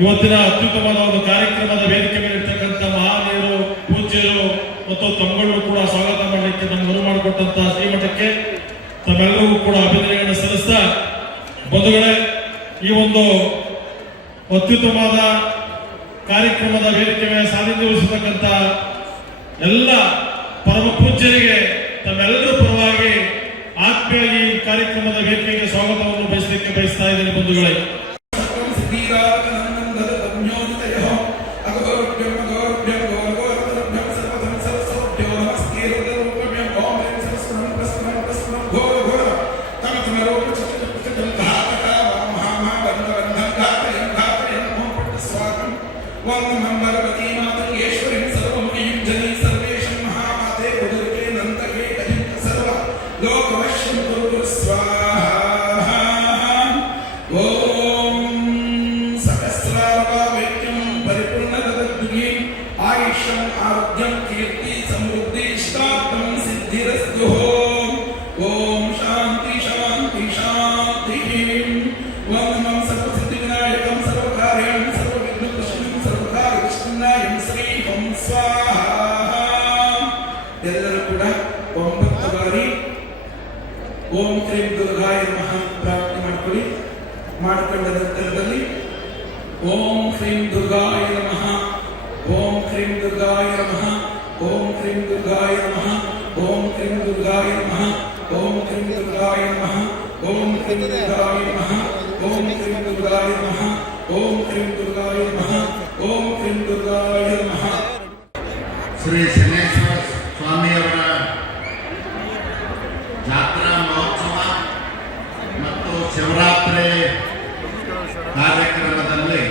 ಇವತ್ತಿನ ಅತ್ಯುತ್ತಮವಾದ ಒಂದು ಕಾರ್ಯಕ್ರಮದ ವೇದಿಕೆ ಮೇಲೆ ಇರ್ತಕ್ಕಂಥ ಮಹಾನೀಯರು, ಪೂಜ್ಯರು ಮತ್ತು ತಮ್ಮಗಳನ್ನು ಕೂಡ ಸ್ವಾಗತ ಮಾಡಲಿಕ್ಕೆ ನಮ್ಗೆ ಅನುವು ಮಾಡಿಕೊಟ್ಟಂತ ಶ್ರೀಮಠಕ್ಕೆ ತಮ್ಮೆಲ್ಲರಿಗೂ ಕೂಡ ಅಭಿನಂದನೆಗಳನ್ನು ಸಲ್ಲಿಸ್ತಾ, ಬಂಧುಗಳೇ, ಈ ಒಂದು ಅತ್ಯುತ್ತಮವಾದ ಕಾರ್ಯಕ್ರಮದ ವೇದಿಕೆ ಮೇಲೆ ಸಾನ್ನಿಧ್ಯ ವಹಿಸತಕ್ಕಂಥ ಎಲ್ಲ ಪರಮ ಪೂಜ್ಯರಿಗೆ ತಮ್ಮೆಲ್ಲರ ಪರವಾಗಿ ಆತ್ಮೀಯವಾಗಿ ಕಾರ್ಯಕ್ರಮದ ವೇದಿಕೆಗೆ ಸ್ವಾಗತವನ್ನು ಬಯಸ್ತಾ ಇದ್ದೇನೆ ಬಂಧುಗಳೇ. ಎಲ್ಲರೂ ಕೂಡ 9 ಬಾರಿ ಓಂ ಕ್ರೀಂ ದುರ್ಗಾಯ ನಮಃ ಪ್ರಾರ್ಥನೆ ಮಾಡಿಕೊಳ್ಳಿ. ಮಾಡಿಕೊಂಡ ನಂತರದಲ್ಲಿ ಓಂ ಕ್ರೀಂ ದುರ್ಗಾಯ ನಮಃ, ಓಂ ಕ್ರೀಂ ದುರ್ಗಾಯ ನಮಃ, ಓಂ ಕ್ರೀಂ ದುರ್ಗಾಯ ನಮಃ, ಓಂ ಕ್ರೀಂ ದುರ್ಗಾಯ ನಮಃ, ಓಂ ಕ್ರೀಂ ದುರ್ಗಾಯ ನಮಃ, ಓಂ ಕ್ರೀಂ ದುರ್ಗಾಯ ನಮಃ, ಓಂ ಕ್ರೀಂ ದುರ್ಗಾಯ ನಮಃ, ಓಂ ಕ್ರೀಂ ದುರ್ಗಾಯ ನಮಃ, ಓಂ ಕ್ರೀಂ ದುರ್ಗಾಯ ನಮಃ. ಶ್ರೀ ಶನೇಶ್ವರ ಸ್ವಾಮಿಯವರ ಜಾತ್ರಾ ಮಹೋತ್ಸವ ಮತ್ತು ಶಿವರಾತ್ರಿ ಕಾರ್ಯಕ್ರಮದಲ್ಲಿ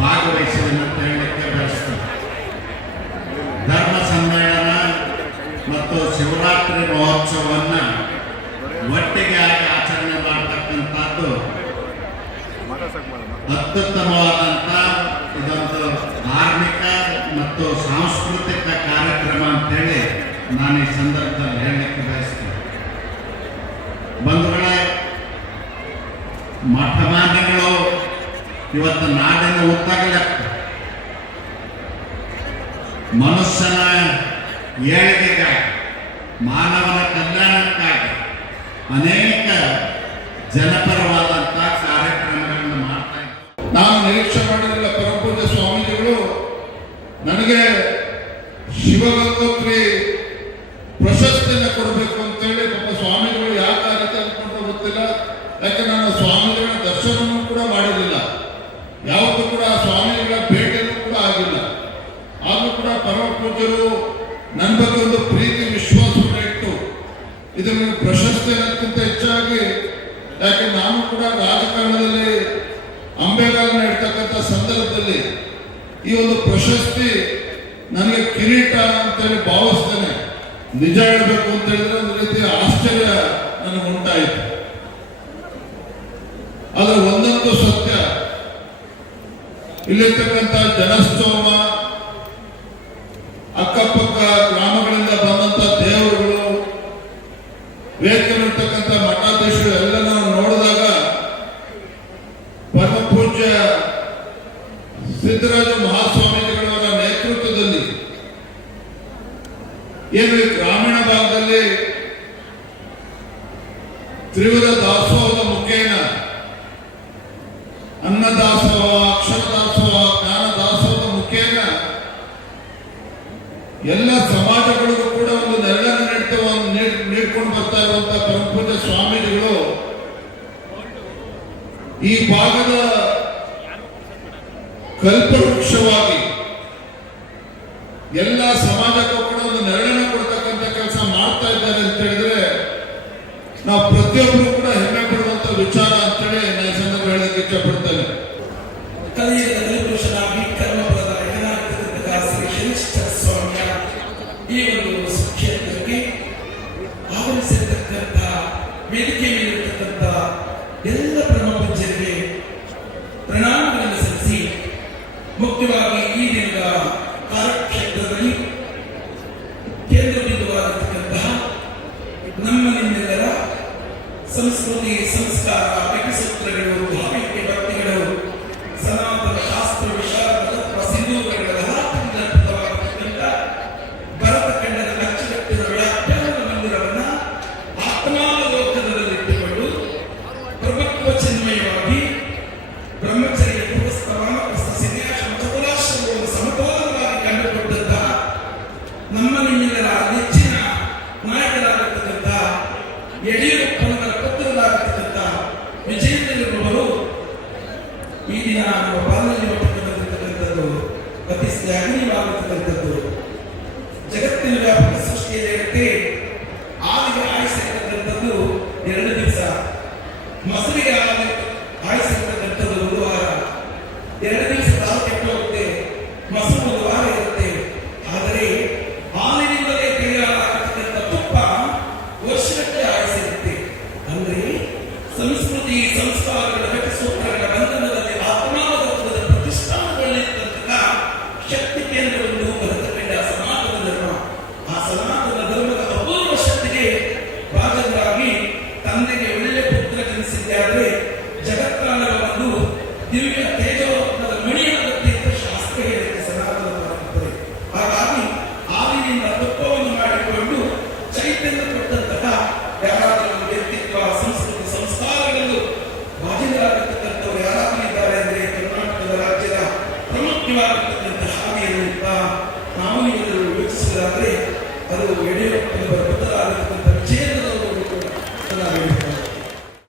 ಭಾಗವಹಿಸುವಂತೆ ಹೇಳಲಿಕ್ಕೆ ಬಯಸ್ತೇನೆ. ಧರ್ಮ ಸಮ್ಮೇಳನ ಮತ್ತು ಶಿವರಾತ್ರಿ ಮಹೋತ್ಸವವನ್ನು ಒಟ್ಟಿಗೆ ಆಗಿ ಆಚರಣೆ ಮಾಡತಕ್ಕಂಥದ್ದು ಅತ್ಯುತ್ತಮವಾದಂಥ ಇದೊಂದು ಧಾರ್ಮಿಕ ಮತ್ತು ಸಾಂಸ್ಕೃತಿಕ ಕಾರ್ಯಕ್ರಮ ಅಂತೇಳಿ ನಾನು ಈ ಸಂದರ್ಭದಲ್ಲಿ ಹೇಳಲಿಕ್ಕೆ ಬಯಸ್ತೇನೆ. ಬಂಧುಗಳೇ, ಮಠಮಾನ್ಯಗಳು ಇವತ್ತು ನಾಡಿನ ಉತ್ತಗಲಕ್ಕೆ ಮನುಷ್ಯನ ಏಳಿಗೆಗಾಗಿ, ಮಾನವನ ಕಲ್ಯಾಣಕ್ಕಾಗಿ ಅನೇಕ ಜನಪರವಾದಂಥ ಕಾರ್ಯಕ್ರಮಗಳನ್ನು ಮಾಡ್ತಾ ಇದ್ದಾರೆ. ನಾನು ನಿರೀಕ್ಷೆ ಮಾಡಿರಲಿಲ್ಲ, ಪರಮಪೂಜ್ಯ ಸ್ವಾಮೀಜಿಗಳು ನನಗೆ ಶಿವಗಂಗೋತ್ರಿ ಪ್ರಶಸ್ತಿಯನ್ನು ಕೊಡಬೇಕು ಅಂತೇಳಿ. ಪಾಪ ಸ್ವಾಮಿಗಳು ಯಾಕೆ ಆ ರೀತಿ ಅಂದ್ಕೊಂಡು ಗೊತ್ತಿಲ್ಲ, ಯಾಕೆ ನಾನು ಸ್ವಾಮಿಗಳ ದರ್ಶನವೂ ಕೂಡ ಮಾಡಿರಲಿಲ್ಲ, ಯಾವತ್ತೂ ಕೂಡ ಸ್ವಾಮಿಗಳ ಭೇಟಿಯೂ ಕೂಡ ಆಗಿಲ್ಲ. ಆದರೂ ಕೂಡ ಪರಮ ಪೂಜ್ಯರು ನನ್ನ ಬಗ್ಗೆ ಒಂದು ಪ್ರೀತಿ ವಿಶ್ವಾಸವನ್ನು ಇಟ್ಟು ಇದನ್ನು ಪ್ರಶಸ್ತಿ ಅನ್ನೋದಕ್ಕಿಂತ ಹೆಚ್ಚಾಗಿ, ಯಾಕೆ ನಾನು ಕೂಡ ರಾಜಕಾರಣದಲ್ಲಿ ಅಂಬೆಗಾಲನ್ನ ಇಡ್ತಕ್ಕಂಥ ಸಂದರ್ಭದಲ್ಲಿ ಈ ಒಂದು ಪ್ರಶಸ್ತಿ ನನಗೆ ಕಿರೀಟ ಅಂತೇಳಿ ಭಾವಿಸ್ತೇನೆ. ನಿಜ ಹೇಳಬೇಕು ಅಂತ ಹೇಳಿದ್ರೆ ಒಂದು ರೀತಿಯ ಆಶ್ಚರ್ಯ ನನಗೆ ಉಂಟಾಯಿತು. ಆದರೆ ಒಂದೊಂದು ಸತ್ಯ, ಇಲ್ಲಿರ್ತಕ್ಕಂಥ ಜನಸ್ತೋಮ, ಅಕ್ಕಪಕ್ಕ ಗ್ರಾಮಗಳಿಂದ ಬಂದಂತ ದೇವರುಗಳು, ವೇದಿಕೆಯಲ್ಲಿರ್ತಕ್ಕಂಥ ಮಠಾಧೀಶರು ಎಲ್ಲ ನಾವು ನೋಡಿದಾಗ ಪರಮ ಪೂಜ್ಯ ಸಿದ್ದರಾಜ ಮಹಾಸ್ವಾಮೀಜಿಗಳವರ ನೇತೃತ್ವದಲ್ಲಿ ಏನು ಗ್ರಾಮೀಣ ಭಾಗದಲ್ಲಿ ತ್ರಿವಿಧ ದಾಸೋಹದ ಮುಖೇನ ಅನ್ನದಾಸೋಹ, ಅಕ್ಷರ ದಾಸೋಹ, ಜ್ಞಾನ ದಾಸೋಹದ ಮುಖೇನ ಎಲ್ಲ ಸಮಾಜಗಳಿಗೂ ಕೂಡ ಒಂದು ನೆರಳನ್ನು ನೀಡ್ಕೊಂಡು ಬರ್ತಾ ಇರುವಂತಹ ಪರಮಪೂಜ್ಯ ಸ್ವಾಮೀಜಿಗಳು ಈ ಭಾಗದ ಕಲ್ಪವೃಕ್ಷವಾಗಿ ಎಲ್ಲ ಸಮಾಜಕ್ಕೂ ಕೂಡ ಒಂದು ನೆರಳನ್ನು ಕೊಡ್ತಕ್ಕಂಥ ಕೆಲಸ ಮಾಡ್ತಾ ಇದ್ದಾರೆ ಅಂತ ಹೇಳಿದ್ರೆ ನಾವು ಪ್ರತಿಯೊಬ್ಬರು ಕೂಡ ಹೆಮ್ಮೆ ಪಡುವಂತ ವಿಚಾರ ಅಂತೇಳಿ ನಾನು ಸಂದರ್ಭ ಹೇಳಕ್ಕೆ ಇಷ್ಟಪಡ್ತೇನೆ. ಶ್ರೀ ಶನಿಷ್ಠ ಸ್ವಾಮಿಯ ಈ ಒಂದು ಕ್ಷೇತ್ರಕ್ಕೆ ಆಗಮಿಸಿರ್ತಕ್ಕಂಥ, ವೇದಿಕೆ ಮೇಲಿರ್ತಕ್ಕಂಥ ಎಲ್ಲ ಪರಮ ಪೂಜ್ಯರಿಗೆ ಪ್ರಣಾಮಗಳನ್ನು ಸಲ್ಲಿಸಿ, ಮುಖ್ಯವಾಗಿ ಈ ದಿನದ ಕಾರ್ಯಕ್ಷೇತ್ರದಲ್ಲಿ ಕೇಂದ್ರ ಬಿಂದುವಾಗಿರ್ತಕ್ಕಂತಹ ನಮ್ಮ ನಿಮ್ಮೆಲ್ಲರ ಸಂಸ್ಕೃತಿ, ಸಂಸ್ಕಾರ, ಸೂತ್ರಗಳು, ಭಾವೈಕ್ಯ ಭಕ್ತಿಗಳು, ಸನಾ ಈ ದಿನ ನಮ್ಮ ಬಾಲ್ಯದಲ್ಲಿ ಬಂದಿರತಕ್ಕಂಥದ್ದು ಅತಿ ಶ್ಲಾಘನೀಯವಾಗಿರ್ತಕ್ಕಂಥದ್ದು. ಜಗತ್ತಿನ ವ್ಯಾಪಕ ಸೃಷ್ಟಿಯಲ್ಲಿ ಆದಿಗೆ ಆಯ್ಸಿರ್ತಕ್ಕಂಥದ್ದು 2 ದಿವಸ, ಮೊಸರಿಗೆ ಆಯ್ಸಿರ್ತಕ್ಕಂಥದ್ದು 1 ವಾರ. 2 ದಿವಸ ಹಾಲು ಕೆಟ್ಟು ಹೋಗುತ್ತೆ, ಮೊಸರು 1 ವಾರ ಇರುತ್ತೆ. ಆದರೆ ಹಾಲಿನಿಂದಲೇ ತಯಾರಾಗತಕ್ಕಂಥ ತುಪ್ಪ ವರ್ಷಕ್ಕೆ ಆಯ್ಸಿರುತ್ತೆ. ಅಂದ್ರೆ ಸಂಸ್ಕೃತಿ ಸಂಸ್ಕಾರಗಳ ಘಟಸೂತ್ರಗಳ ಬಂಧನದಲ್ಲಿ ಆತ್ಮಾವತತ್ವದ ಪ್ರತಿಷ್ಠಾನಗಳಲ್ಲಿರ್ತಕ್ಕಂಥ ಶಕ್ತಿ ಕೇಂದ್ರವನ್ನು ಹೊರತುಕೊಂಡ ಸನಾತನ ಧರ್ಮ. ಆ ಸನಾತನ ಧರ್ಮದ ಅಪೂರ್ವ ಶಕ್ತಿಗೆ ಭಾಜನರಾಗಿ ತಂದೆಗೆ ಒಳ್ಳೆ ಪುತ್ರ ಜನಿಸಿದ್ದಾದ್ರೆ ಜಗತ್ತಾನವನ್ನು ದಿವ್ಯ ತೇಜೋತ್ಮದ ಮಣಿಯಾಗುತ್ತೆ ಅಂತ ಶಾಸ್ತ್ರ ಹೇಳಿದೆ ಸನಾತನ ಪರಂಪರೆ. ಹಾಗಾಗಿ ಹಾಲಿನಿಂದ ತುಪ್ಪವನ್ನು ಮಾಡಿಕೊಂಡು ಚೈತನ್ಯ ಕೊಟ್ಟಂತಹ ಯಾರಾದರೂ ವ್ಯಕ್ತಿತ್ವ ಸಂಸ್ಕೃತಿ ಸಂಸ್ಕಾರಗಳು ಭಾಜನರಾಗಿರ್ತಕ್ಕಂಥವ್ರು ಯಾರಾದರೂ ಇದ್ದಾರೆ ಅಂದರೆ ಕರ್ನಾಟಕದ ರಾಜ್ಯದ ಪ್ರಮುಖವಾಗಿರ್ತಕ್ಕಂಥ ಹಾದಿಯನ್ನು ನಾವು ಎಲ್ಲರೂ ಯೋಚಿಸಿದಾದ್ರೆ ಅದು ಯಡಿಯೂರಪ್ಪನವರ